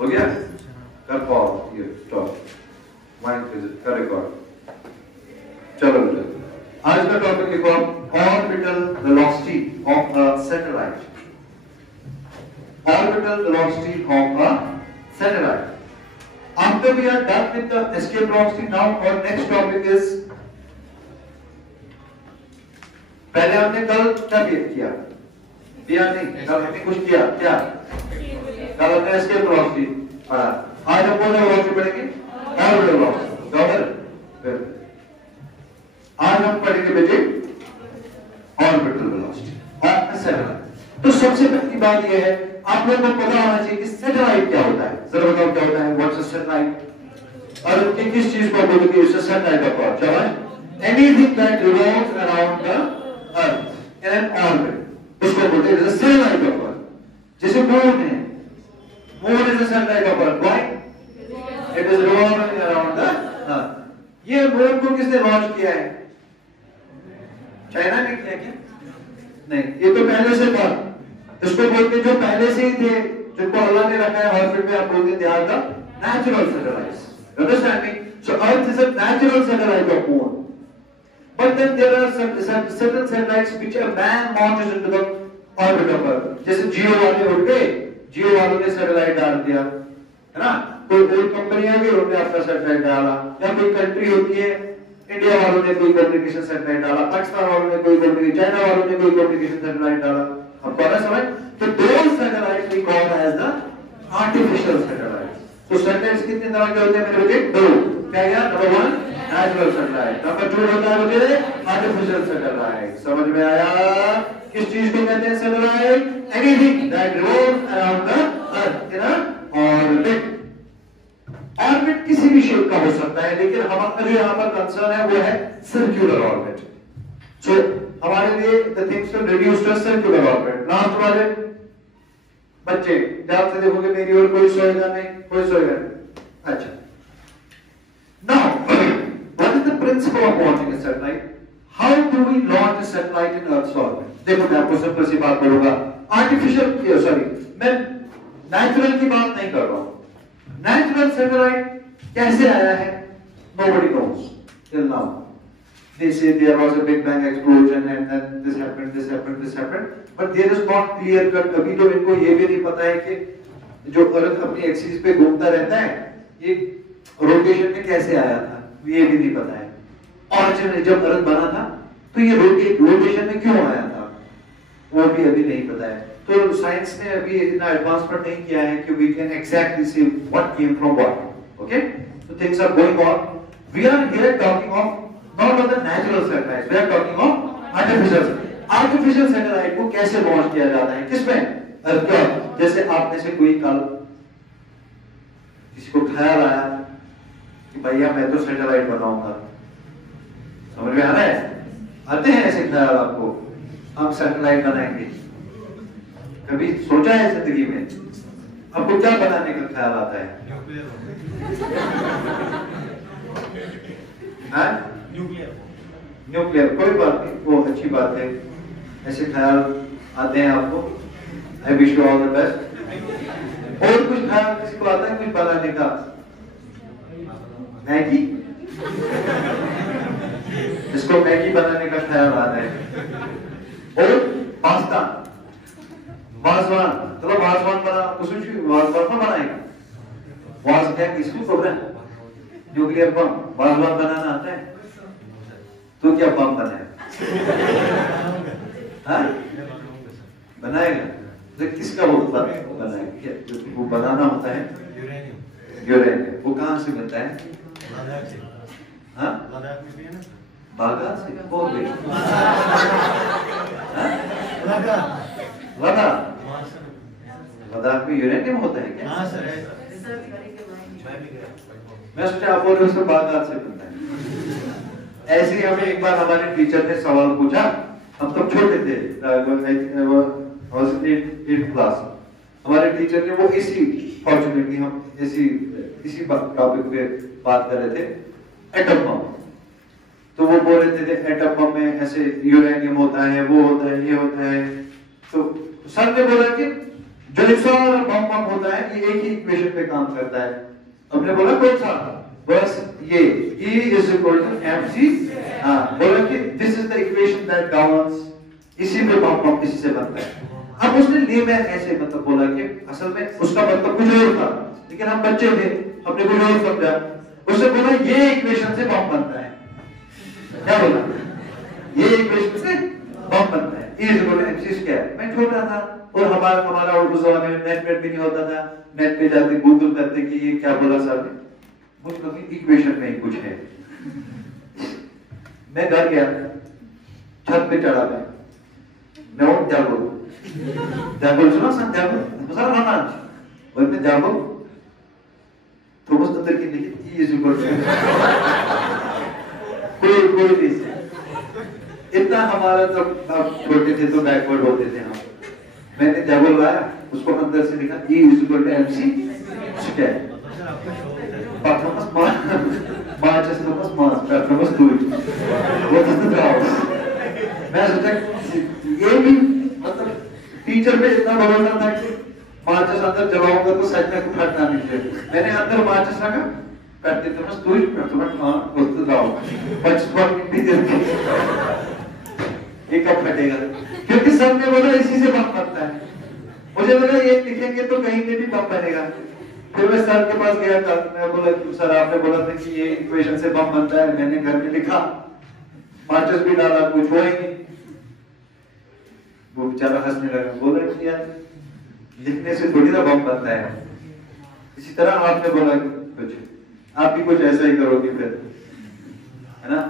हो गया? कर पॉज, ये स्टॉप, माइंड फिजिक्स का रिकॉर्ड। चलो बेटा, आज का टॉपिक लिखो आप, orbital velocity of a satellite. Orbital velocity of a satellite. After we are done with the escape velocity, now our next topic is, पहले हमने कल क्या किया? नहीं, कल हमने कुछ किया क्या? कल हमने escape velocity पढ़ा। आज हम कौन सा velocity पढ़ेंगे? orbital velocity। डॉक्टर, आज हम पढ़ेंगे बेटे orbital velocity of a satellite। तो सबसे पहली बात यह है, आप लोगों को पता होना चाहिए कि सैटेलाइट क्या होता है। जरा बताओ क्या होता है? What's a satellite? और किस चीज को बोलते हैं इससे सैटेलाइट का पार्ट? चलो, anything that revolves around the earth in an orbit, उसको बोलते हैं सैटेलाइट का पार्ट। जैसे मून है, मून इज अ सैटेलाइट का part. Why? It is revolving around the earth. ये मून को किसने लॉन्च किया है? चाइना ने किया क्या? नहीं, ये तो पहले से था। इसको बोलते जो पहले से ही थे, जिनको अल्लाह ने रखा है ऑर्बिट में, आप बोलते हैं ध्यान का natural satellites. Understand me? So Earth is a natural satellite of Moon. But then there are certain satellites which a man launches into the orbit of Earth. जैसे जियो वाले उड़ गए, जियो वालों ने सैटेलाइट डाल दिया, है ना? कोई कंपनी आ गई, उन्होंने अपना सैटेलाइट डाला, या कोई कंट्री होती है, इंडिया वालों ने कोई कम्युनिकेशन सैटेलाइट डाला, पाकिस्तान वालों ने कोई कम्युनिकेशन, चाइना वालों ने कोई कम्युनिकेशन सैटेलाइट डाला। अब पता समझ? तो those satellites we call as the artificial satellites. तो सैटेलाइट्स कितने तरह के होते हैं मेरे बच्चे? दो। क्या क्या? नंबर 1 नेचुरल सैटेलाइट, नंबर 2 होता है बच्चे आर्टिफिशियल सैटेलाइट। समझ में आया? किस चीज को कहते हैं satellite? Anything that revolves around the earth in a orbit. Orbit किसी भी शेप का हो सकता है, लेकिन हमारा जो यहाँ पर कंसर्न है वो है सर्कुलर ऑर्बिट। सो हमारे लिए the things will reduce to a circular orbit। Last वाले बच्चे ध्यान से देखोगे मेरी ओर, कोई सोएगा नहीं, कोई सोएगा नहीं। अच्छा, now what is the principle of launching a satellite? How do we launch a satellite in Earth's orbit? देखो मैं आपको सिंपल सी बात बोलूंगा, आर्टिफिशियल सॉरी मैं नेचुरल की बात नहीं कर रहा हूं। नेचुरल सैटेलाइट कैसे आया है? nobody knows till now। They say there was a big bang explosion and then this happened, this happened, this happened, but there is not clear cut। अभी तो इनको ये भी नहीं पता है कि जो अर्थ अपनी एक्सिस पे घूमता रहता है, ये रोटेशन में कैसे आया था, ये भी नहीं पता है। ऑरिजिन जब अर्थ बना था तो ये रोटेशन में क्यों आया था, वो भी अभी नहीं पता है। तो साइंस ने अभी इतना एडवांसमेंट नहीं किया है कि वी कैन एग्जैक्टली से what came from what. Okay, so things are going on। We are here talking of not of the natural satellites, we are talking of artificial। artificial satellite को कैसे launch किया जाता है? किसमें? अर्थ का। जैसे आप में से कोई कल किसी को ख्याल आया कि भैया मैं तो सैटेलाइट बनाऊंगा, समझ में आ रहा है? आते हैं ऐसे ख्याल आपको, हम सैटेलाइट बनाएंगे? कभी सोचा है जिंदगी में? आपको क्या बनाने का ख्याल आता है? न्यूक्लियर। कोई बात नहीं, वो अच्छी बात है, ऐसे ख्याल आते हैं आपको। I wish you all the best. और कुछ ख्याल किसी को आता है कुछ बनाने का? मैगी, जिसको मैगी बनाने का ख्याल आता है। और पास्ता, वाजवान, चलो वाजवान बना, कुछ वाजवान में बनाएगा। वाज क्या किसको प्रोग्राम? Nuclear bomb. वाजवान बनाना आता है तो क्या बम बनाएगा? हाँ? बनाएगा तो किसका वो बनाएगा? वो बनाना होता है यूरेनियम। वो कहाँ से बनता है? हाँ? बागान से। बहुत लद्दाख में यूरेनियम होता है क्या? हाँ सर, मैं सोचा आप बोल रहे हो बागान से बनता है। ऐसे ही हमें एक बार हमारे टीचर ने सवाल पूछा, हम तब छोटे थे, क्लास। हमारे टीचर ने वो इसी फॉर्चुनेटली हम इसी टॉपिक पे बात कर रहे थे, एटम बम। तो वो बोल रहे थे एटम बम में ऐसे यूरेनियम होता है, वो होता है, ये होता है। तो सर ने बोला कि जो सारा बम होता है ये एक ही इक्वेशन पे काम करता है। हमने बोला कौन सा, बस ये E is equal to mc, हाँ बोला कि this is the equation that governs, इसी पे पंप इसी से बनता है। अब उसने लेमैन ऐसे मतलब बोला कि असल में उसका मतलब कुछ और था, लेकिन हम बच्चे थे, हमने कुछ और समझा। उसने बोला ये इक्वेशन से पंप बनता है। क्या बोला? ये इक्वेशन से पंप बनता है। E is equal to mc square. मैं छोटा था और हमारा उर्दू जमाने में नेट भी नहीं होता था, नेट पे जाते गूगल करते कि ये क्या बोला सर ने, मुझको कि इक्वेशन में ही कुछ है। मैं घर गया, छत पे चढ़ा मैं वो जागो सुना संजागो मसाला खाना वही में जागो तो बस अंदर की लिखी ये जुगड़ कोई नहीं। इतना हमारा जब छोटे थे तो बैकवर्ड होते थे हम। मैंने जागो लाया, उसको अंदर से लिखा E is equal to MC square. Patronus Marches Mars, Patronus Fluid। What is the house? मैं सोचा ये भी मतलब टीचर पे इतना भरोसा था कि मार्चेस अंदर जलाऊंगा तो सच में कुछ फटना नहीं चाहिए। मैंने अंदर मार्चेस रखा, Patronus Fluid, Patronus Mars, वस्तु जाओ। बचपन भी देखते ये कब फटेगा, क्योंकि सबने बोला इसी से बम बनता है। मुझे लगा ये लिखेंगे तो कहीं पे भी बम बनेगा। फिर मैं सर के पास गया था, मैं बोला सर आपने बोला था कि ये इक्वेशन से बम बनता है, मैंने घर में लिखा, मार्चेस भी डाला, कुछ हुआ ही नहीं। वो बेचारा हंसने लगा, बोला कि यार लिखने से थोड़ी ना बम बनता है। इसी तरह आपने बोला कुछ, आप भी कुछ ऐसा ही करोगे फिर, है ना?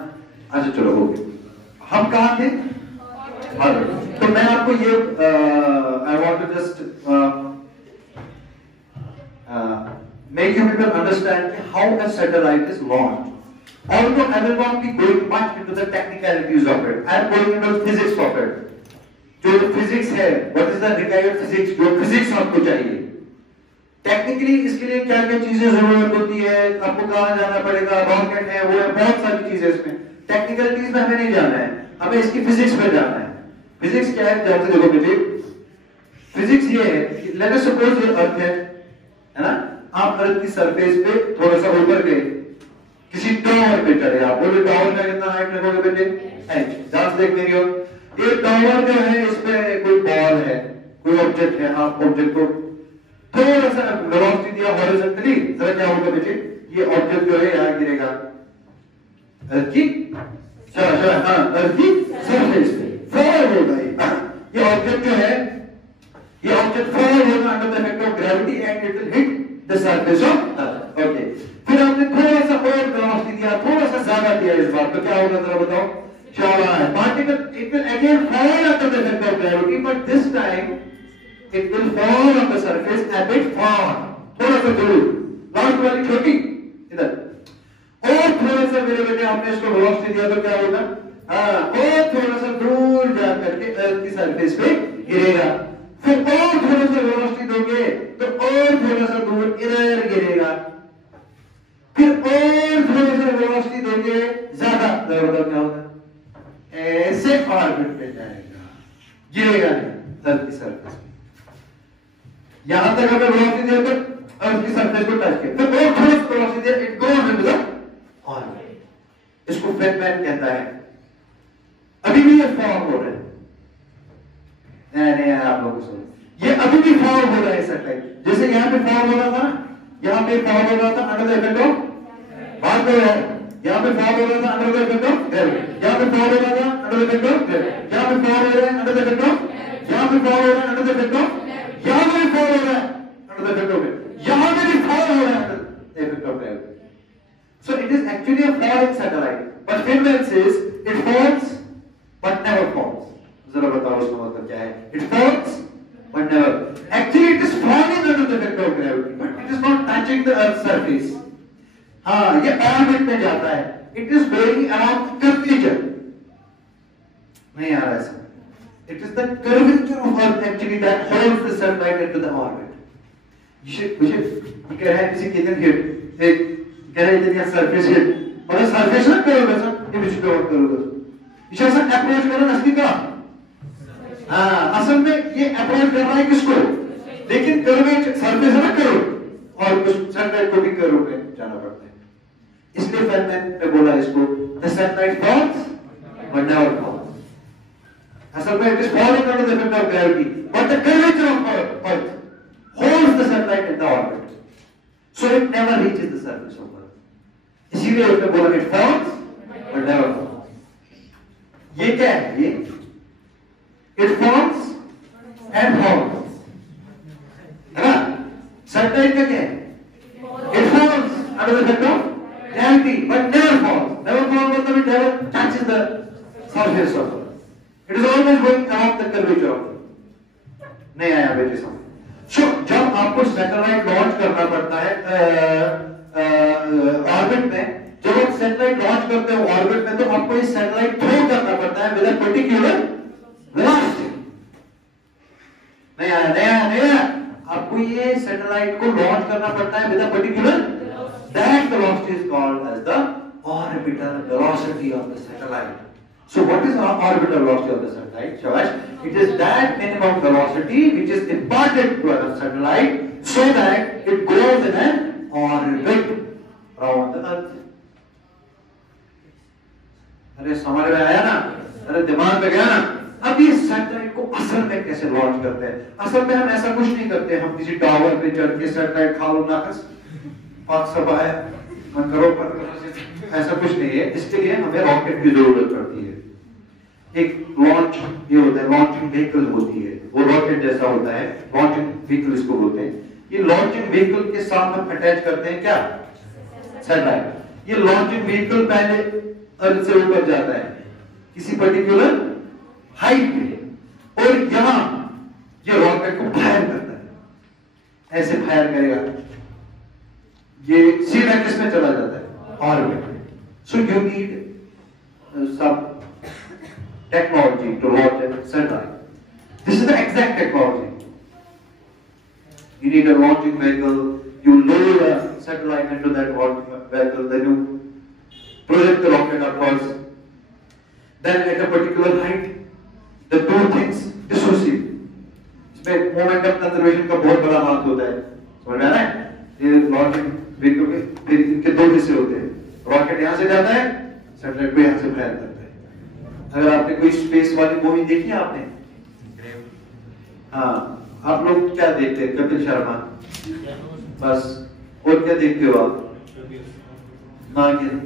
अच्छा चलो हो गया। हम कहाँ थे? तो मैं आपको ये I want to just make you people understand how a satellite is launched. Although I will not be going much into the technicalities of it, I am going into the physics of it. जो physics है, what is the required physics? जो physics आपको चाहिए। Technically इसके लिए क्या क्या चीजें जरूरत होती है, आपको कहाँ जाना पड़ेगा, रॉकेट है, वो है, बहुत सारी चीजें इसमें। टेक्निकलिटीज में हमें नहीं जाना है, हमें इसकी फिजिक्स में जाना है। फिजिक्स क्या है ध्यान से देखो बेटे। फिजिक्स ये है, लेट अस सपोज ये अर्थ है ना, आप अर्थ की सरफेस पे थोड़ा सा ऊपर गए, किसी टावर पे चढ़े आप, बोले टावर में कितना हाइट रखोगे बेटे? ध्यान से देख मेरी ओर। ये टावर जो है इसमें कोई बॉल है, कोई ऑब्जेक्ट है, आप ऑब्जेक्ट को थोड़ा सा वेलोसिटी दिया हॉरिजॉन्टली, जरा क्या होगा बेटे? ये ऑब्जेक्ट जो है यहाँ गिरेगा अर्थ की अर्थ की सरफेस पे फॉल होगा। ये ऑब्जेक्ट जो है, ये ऑब्जेक्ट फॉल होगा under the effect of gravity and it will hit the surface of earth. Okay, फिर आपने थोड़ा सा और वेलोसिटी दिया, थोड़ा सा ज्यादा दिया इस बार, तो क्या होगा जरा बताओ? चला है particle, it will again fall under the effect of gravity, but this time it will fall on the surface a bit far, थोड़ा सा दूर। लास्ट वाली छोटी इधर, और थोड़ा सा मेरे बेटे आपने इसको वेलोसिटी दिया तो क्या होगा? और थोड़ा सा दूर जाकर के अर्थ की सरफेस पे गिरेगा। फिर और थोड़ा सा वेलोसिटी दोगे तो और थोड़ा सा दूर इधर गिरेगा। फिर और थोड़ा सा वेलोसिटी दोगे ज्यादा, क्या होगा? ऐसे ऑर्बिट पे जाएगा, गिरेगा नहीं अर्थ की सरफेस पे। यहां तक हमें वेलोसिटी दिया तो अर्थ की सरफेस को टच किया, फिर और थोड़ा सा वेलोसिटी दिया, it goes into the orbit. इसको फेनमैन कहता है। अभी भी ये फॉर्म हो रहा है, नहीं आप लोगों को सुनो, ये अभी भी फॉर्म हो रहा है सैटेलाइट। जैसे यहाँ पे फॉर्म हो रहा था ना, यहाँ पे फॉर्म हो रहा था अंडर द इफेक्ट ऑफ, बात कर रहा है, यहाँ पे फॉर्म हो रहा था under the effect of gravity, यहाँ पे फॉर्म हो रहा था under the effect of gravity, यहाँ पे फॉर्म हो रहा है अंडर द इफेक्ट ऑफ, यहाँ पे फॉर्म हो रहा है अंडर द इफेक्ट ऑफ, यहाँ पे फॉर्म हो रहा है अंडर द इफेक्ट ऑफ, यहाँ पे भी फॉर्म हो रहा है under the effect of gravity. So it is actually a falling satellite, but Feynman says it falls but never falls. जरा बताओ इसका मतलब क्या है? It falls but never. Actually, it is falling under the effect of gravity, but it is not touching the Earth's surface. हाँ, ये orbit में जाता है. It is going around curvature. नहीं आ रहा है। It is the curvature of Earth actually that holds the satellite into the orbit. ये कह रहा है किसी के दिन हिट कह रहे हैं यहाँ सरफेस हिट, और सरफेस ना करोगे सर, ये बीच पे और करोगे इसे सर अप्रोच करो नजदीक का। असल में ये अप्रोच कर रहा है किसको? लेकिन कर्वेचर सरफेस ना करो और करते हैं। इसलिए फेनमैन ने बोला इसको the satellite falls but never falls. असल में it is falling under the effect of gravity but the curvature of earth holds the sunlight in the orbit, so it never reaches the surface of Earth. इसीलिए उसने बोला it falls but never falls. ये क्या है? ये it falls and falls, है ना? sunlight का क्या है? It falls under the effect of gravity but never falls. Never falls मतलब it never touches the surface of Earth. It is always going around the curvature of Earth. नहीं आया बेटे समझ। जब आपको सैटेलाइट लॉन्च करना पड़ता है ऑर्बिट में, जब आप सैटेलाइट लॉन्च करते हो ऑर्बिट में, तो आपको ये सैटेलाइट थ्रो करना पड़ता है विद अ पर्टिकुलर वेलोसिटी। नहीं आया आपको ये सैटेलाइट को लॉन्च करना पड़ता है with a particular, that velocity is called as the orbital velocity of the satellite. So what is the orbital velocity of the satellite, Shavash? It is that minimum velocity which is imparted to a satellite so that it goes in an orbit around the Earth. अरे समझ में आया ना? अरे दिमाग में गया ना? अब ये सैटेलाइट को असल में कैसे लॉन्च करते हैं? असल में हम ऐसा कुछ नहीं करते। हम किसी टावर पे चढ़ के सैटेलाइट खालो नाकस पाक सब आया मन करो पर ऐसा कुछ नहीं है। इसके लिए हमें रॉकेट की जरूरत पड़ती है। एक लॉन्च ये होता है, लॉन्चिंग व्हीकल होती है, वो रॉकेट जैसा होता है, लॉन्चिंग व्हीकल इसको बोलते हैं। ये लॉन्चिंग व्हीकल के साथ हम अटैच करते हैं क्या? सैटेलाइट। ये लॉन्चिंग व्हीकल पहले अर्थ से ऊपर जाता है किसी पर्टिकुलर हाइट पे, और यहां ये रॉकेट को फायर करता है। ऐसे फायर करेगा, ये सीधा किसमें चला जाता है? ऑर्बिट में। So you need some technology to launch a satellite. This is the exact technology. You need a launching vehicle. You load a satellite into that launching vehicle. Then you project the rocket upwards. Then at a particular height, the two things dissociate. इसमें momentum conservation का बहुत बड़ा हाथ होता है। समझ में आ रहा है? ये launching vehicle के फिर इनके दो हिस्से होते हैं। रॉकेट यहाँ से जाता है, सैटेलाइट को यहाँ से फायर करता है। अगर आपने कोई स्पेस वाली मूवी देखी है आपने? हाँ, आप लोग क्या देखते हैं? कपिल शर्मा बस। और क्या देखते हो आप? नागिन।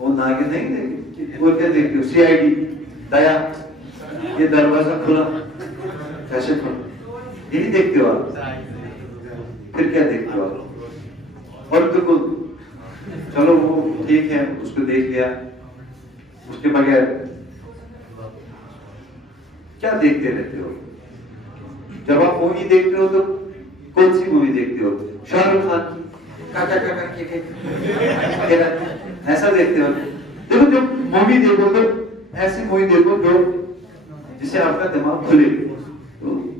वो नागिन नहीं देखते? और क्या देखते हो? सीआईडी, दया, ये दरवाजा खुला कैसे खुला, यही देखते हो आप? फिर क्या देखते हो आप? और तो चलो वो ठीक है, उसको देख लिया, उसके बगैर क्या देखते रहते हो? जब आप मूवी देखते हो तो कौन सी मूवी देखते हो? शाहरुख खान की ऐसा देखते हो? देखो जब मूवी देखो तो ऐसी मूवी देखो जो जिससे आपका दिमाग खुले।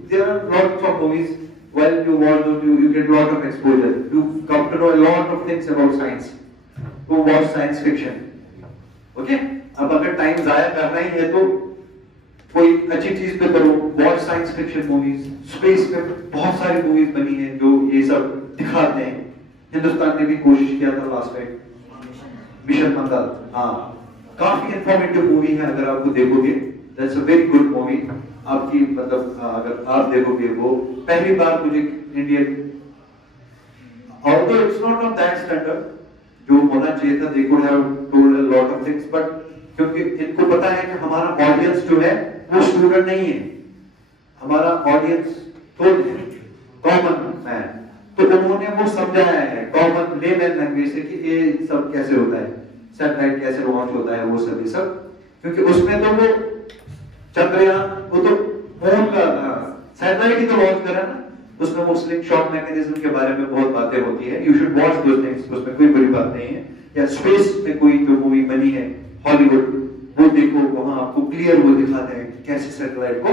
There are lots of movies. While you watch them, you get a lot of exposure. You come to know a lot of things about science. To watch science fiction. Okay? अब अगर time जाया करना ही है तो कोई अच्छी चीज पे करो। Watch science fiction movies. Space पे बहुत सारी मूवीज बनी हैं जो ये सब दिखाते हैं। हिंदुस्तान ने भी कोशिश किया था लास्ट टाइम, मिशन मंगल। हाँ, काफी इंफॉर्मेटिव मूवी है, अगर आपको देखोगे that's a very good movie. आपकी मतलब अगर आप देखोगे, वो पहली बार मुझे Indian, although it's not of that standard जो होना चाहिए था, they could have told a lot of things, but क्योंकि इनको पता है कि हमारा ऑडियंस जो है वो स्टूडेंट नहीं है, हमारा ऑडियंस तो कॉमन मैन, तो उन्होंने वो समझाया है कॉमन लेमैन लैंग्वेज से कि ये सब कैसे होता है, सैटेलाइट कैसे लॉन्च होता है, वो सब ये सब। क्योंकि उसमें तो वो चंद्रयान, वो तो मून का सैटेलाइट ही तो लॉन्च करा ना, उसमें वो स्लिंगशॉट मैकेनिज्म के बारे में बहुत बातें होती है। You should watch those things, उसमें कोई बड़ी बात नहीं है। या स्पेस में कोई जो मूवी बनी है हॉलीवुड, वो देखो, वहां आपको क्लियर वो दिखाते हैं कि कैसे सैटेलाइट को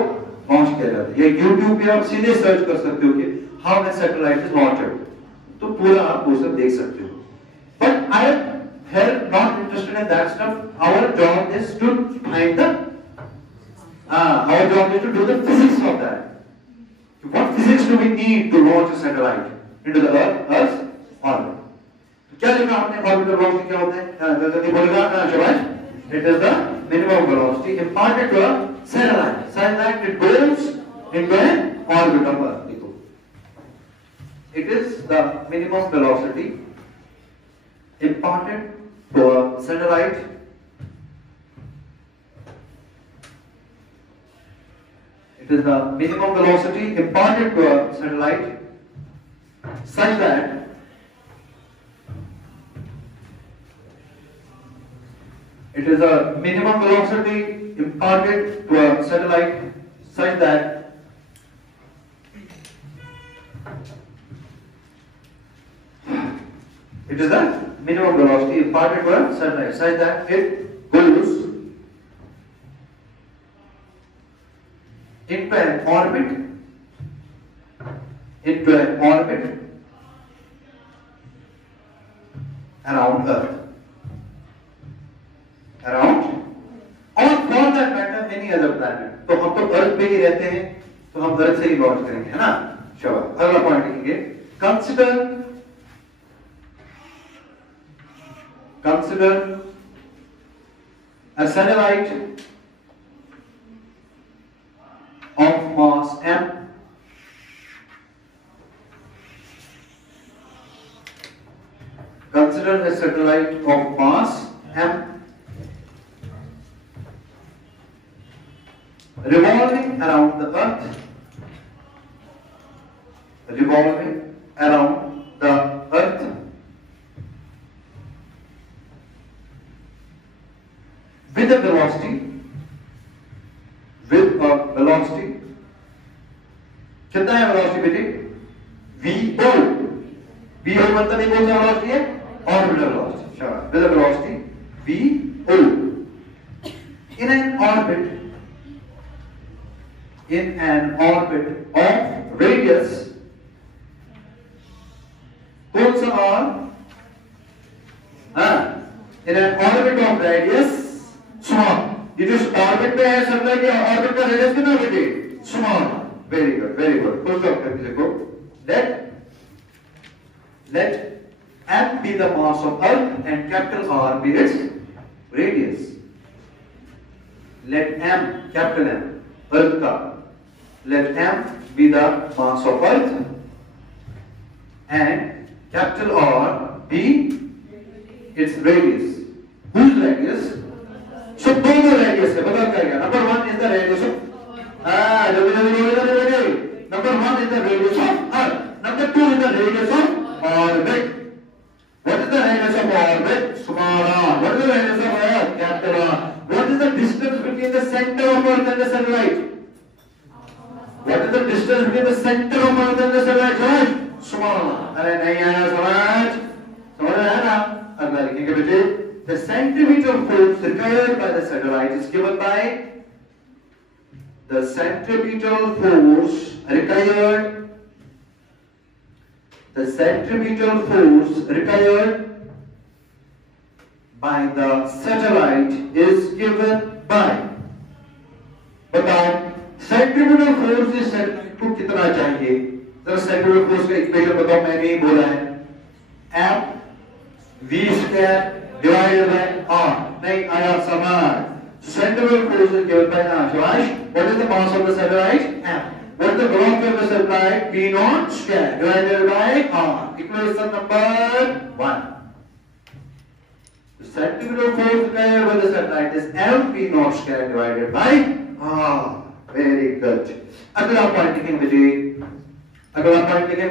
लॉन्च किया जाता है। या यूट्यूब पे आप सीधे सर्च कर सकते हो कि how the satellite is launched, तो पूरा आप वो सब देख सकते हो। But I am here not interested in that stuff. Our job is to find the our job is to do the physics of that. What physics do we need to launch a satellite into the Earth's orbit? क्या लिखा हमने orbital velocity क्या होता है? जल्दी बोलेगा शाबाश. It is the minimum velocity imparted to a satellite such that it goes into an orbit of Earth. देखो, it is the minimum velocity imparted to a satellite. It is the minimum velocity imparted to a satellite such that it is a minimum velocity imparted to a satellite such that it is the minimum velocity imparted to a satellite such that it goes into an orbit around Earth. Around or for that matter any other planet. तो हम तो अर्थ पे ही रहते हैं, तो हम अर्थ से ही launch करेंगे, है ना? शाबाश. अगला पॉइंट लिखेंगे. Consider a satellite of mass m Consider a satellite of mass m revolving around the Earth with a velocity कितना है वेलोसिटी बेटे? VO. VO मतलब एक कौन सा वेलोसिटी है? Orbital velocity. शाबाश. with a velocity VO in an orbit of radius कौन सा और? in an orbit of radius small. ये जो ऑर्बिट में है सैटेलाइट के ऑर्बिट का रेडियस कितना बेटे? Small. Very good, very good. Full stop करके लिखो. let m be the mass of Earth and capital R be its radius. Let m, capital M, Earth का, let m be the mass of Earth and capital R be its radius. Whose radius? So दोनों radius है. बता क्या गया? Number 1 is the radius of Number 1 is the radius of Earth. Number 2 is the radius of orbit. What is the radius of orbit? Small r. What is the radius of Earth? Capital R. What is the distance between the center of Earth and the satellite? What is the distance between the center of Earth and the satellite? Small r. अरे नहीं आया समझ रहे हैं ना? अगला लिखेंगे बेटे. The centripetal force required by the satellite is given by the centripetal force required by the satellite is given by. बताओ सेंट्रीपिटल फोर्स इस सैटेलाइट को कितना चाहिए? जरा सेंट्रीपिटल फोर्स का इक्वेशन बताओ. मैंने ही बोला है m v square divided by r. नहीं आया समझ. Centripetal force is given by Shabash. What is the mass of the satellite? M. What is the velocity of the satellite? V naught square divided by r. Equation number 1. The centripetal force required by the satellite is m v naught square divided by r. Very good. अगला point लिखेंगे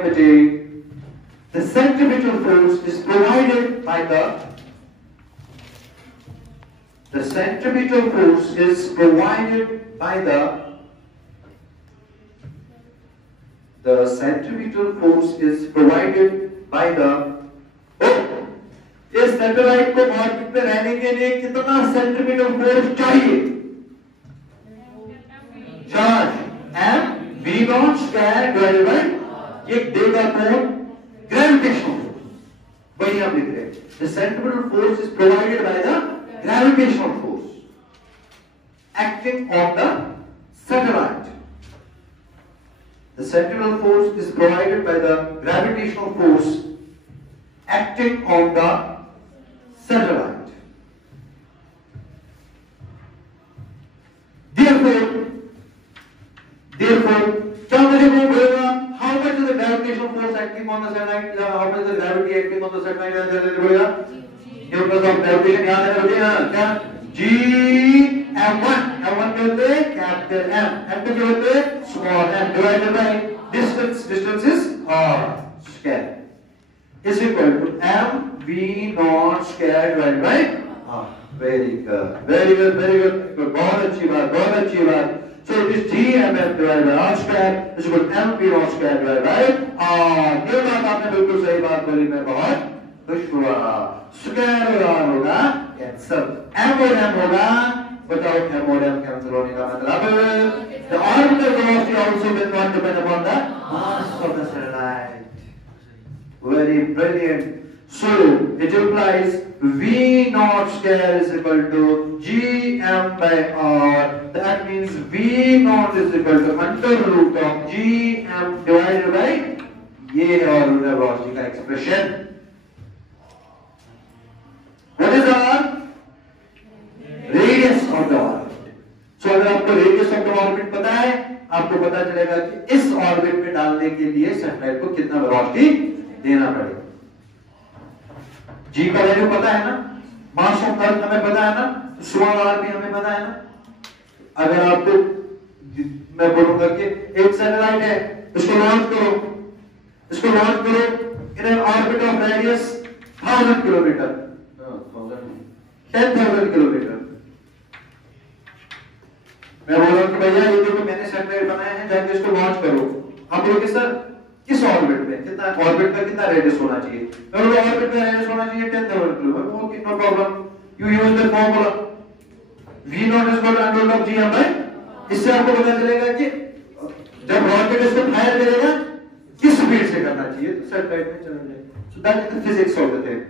बेटे. The centripetal force is provided by the centripetal force is provided by the centripetal force is provided by the इस satellite को orbit में रहने के लिए कितना सेंट्रीपिटल फोर्स चाहिए? Charge m v naught square divided by ये देगा कौन? Gravitational force. वही हम लिख रहे हैं. The centripetal force is provided by the gravitational force acting on the satellite. The centripetal force is provided by the gravitational force acting on the satellite. Therefore, क्या मुझे वो बोलेगा how much is the gravitational force acting on the satellite या how much is the gravity acting on the satellite या जल्दी बोलेगा Newton of gravitation याद है मुझे क्या G m1 m1 क्या होते हैं कैपिटल M m2 क्या होते हैं small m divided by distance is r square is equal to m v naught square divided by r. Very good. बहुत अच्छी बात. So it is G mm divided by r square is equal to m v naught square divided by r. ये बात आपने बिल्कुल सही बात बोली, मैं बहुत खुश हुआ. स्क्वायर और r होगा कैंसिल, m और m होगा, बताओ m और m कैंसिल होने का मतलब the orbital velocity also will not depend upon the mass of the satellite. Very brilliant. So it implies v naught square is equal to gm by r. That means v naught is equal to under root of gm divided by ये है orbital velocity का expression. What is our radius of the orbit? So अगर आपको radius of the orbit पता है, आपको पता चलेगा कि इस ऑर्बिट में डालने के लिए सैटेलाइट को कितना वेलोसिटी देना पड़ेगा. जी का वैल्यू पता है ना, मास ऑफ अर्थ हमें पता है ना, स्मॉल आर भी हमें पता है ना. अगर आपको मैं बोलूंगा कि एक सैटेलाइट है, इसको लॉन्च करो in an orbit of radius 1000 kilometre, 10,000 kilometre. मैं बोल रहा हूं कि भैया ये देखो मैंने सैटेलाइट बनाया है, जाके इसको लॉन्च करो. आप बोलोगे सर किस ऑर्बिट में, कितना ऑर्बिट का कितना रेडियस होना चाहिए? मैं बोलूंगा ऑर्बिट में रेडियस होना चाहिए 10,000 kilometre. Okay, no problem, you use the formula v naught is equal to under root of gm by. इससे आपको पता चलेगा कि जब रॉकेट इसको फायर करेगा किस स्पीड से करना चाहिए, तो सैटेलाइट में चला जाएगा. So that is the physics of the thing.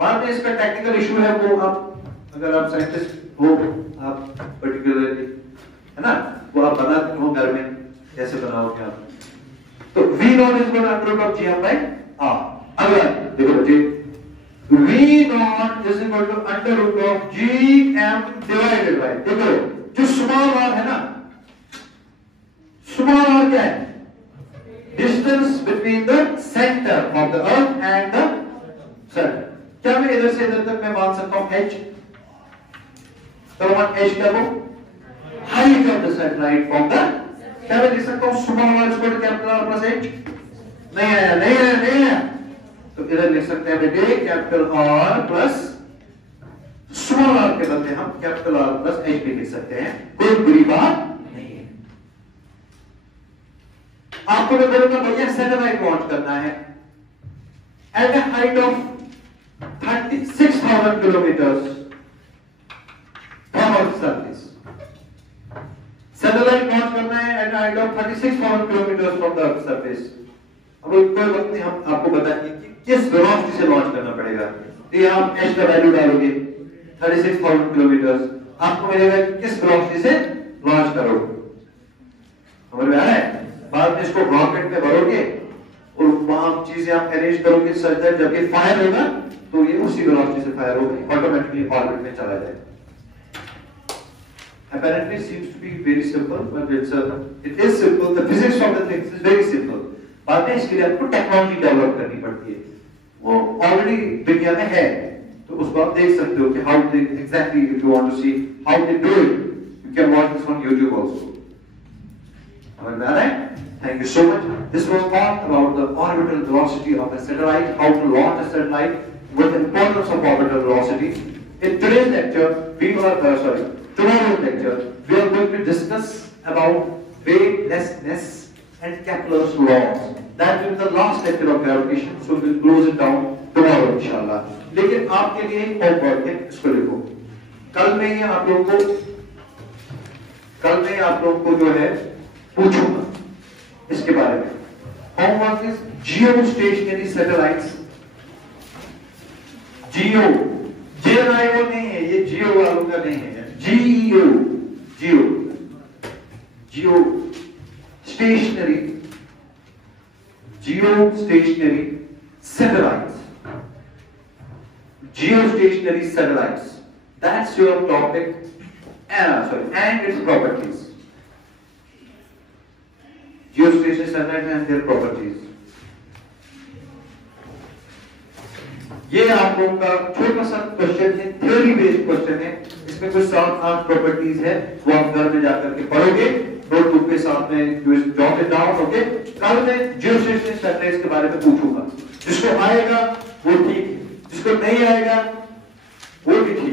बाद में इसका टेक्निकल इशू है, वो आप अगर आप साइंटिस्ट हो, आप पर्टिकुलरली है ना, वो आप बनाते हो घर में, कैसे बनाओगे आप. तो v naught is equal to under root of gm by r. अगला देखो बच्चे, v naught is equal to under root of gm divided by, देखो जो स्मॉल r है ना, स्मॉल r क्या है? Distance between the centre of the earth and the sun. क्या मैं इधर से इधर तक मैं मान सकता हूं h? तो वन h क्या वो height of the satellite from the, क्या मैं लिख सकता हूं small r equal to capital R plus h? नहीं आया. तो इधर लिख सकते हैं बेटे capital R plus small r के बदले हम कैपिटल R प्लस h भी लिख सकते हैं, कोई बुरी बात नहीं है. आपको मैं बोलूंगा भैया सैटेलाइट लॉन्च करना है at a height of 36,000 kilometres from earth surface. Satellite launch करना है at a height of 36,000 kilometres from the earth surface. अब कोई वक्त नहीं, हम आपको बताएंगे कि किस वेलोसिटी से लॉन्च करना पड़ेगा. ये आप h का वैल्यू डालोगे 36,000 किलोमीटर, आपको मिलेगा कि किस वेलोसिटी से लॉन्च करोगे. समझ में आ रहा है? बाद में इसको रॉकेट में भरोगे और वहां चीजें आप अरेंज करोगे सच दैट जब ये फायर होगा तो ये उसी वेलोसिटी से फायर होगा, ऑटोमेटिकली ऑर्बिट में चला जाएगा. Apparently seems to be very simple, but it is simple. The physics of the things is very simple. बाद में इसके लिए आपको टेक्नोलॉजी डेवलप करनी पड़ती है, वो ऑलरेडी दुनिया में है, तो उसको आप देख सकते हो कि how they exactly, if you want to see how they do it, you can watch this on YouTube also. समझ में आ रहा है? Thank you so much. This was all about the orbital velocity of a satellite, how to launch a satellite, with the importance of orbital velocity. In today's lecture, tomorrow's lecture, we are going to discuss about weightlessness and Kepler's laws. That will be the last lecture of gravitation, so we'll close it down tomorrow, inshallah. लेकिन आपके लिए एक homework है, इसको लिखो. कल मैं आप लोगों को जो है पूछूंगा इसके बारे में. Homework is geostationary satellites. Jio JNIO नहीं है, ये जियो वालों का नहीं है, GEO, Jio stationery Satellites. Geostationary satellites. That's your topic. And its properties. Geostationary satellites and their properties. ये आप लोगों का छोटा सा क्वेश्चन है, थ्योरी बेस्ड क्वेश्चन है। इसमें कुछ 7-8 प्रॉपर्टीज है, वो आप घर में जाकर के पढ़ोगे, नोटबुक के साथ में जॉट इट डाउन। ओके, कल मैं जियोस्टेशनरी सैटेलाइट्स के बारे में पूछूंगा। जिसको आएगा वो ठीक है, जिसको नहीं आएगा वो भी ठीक।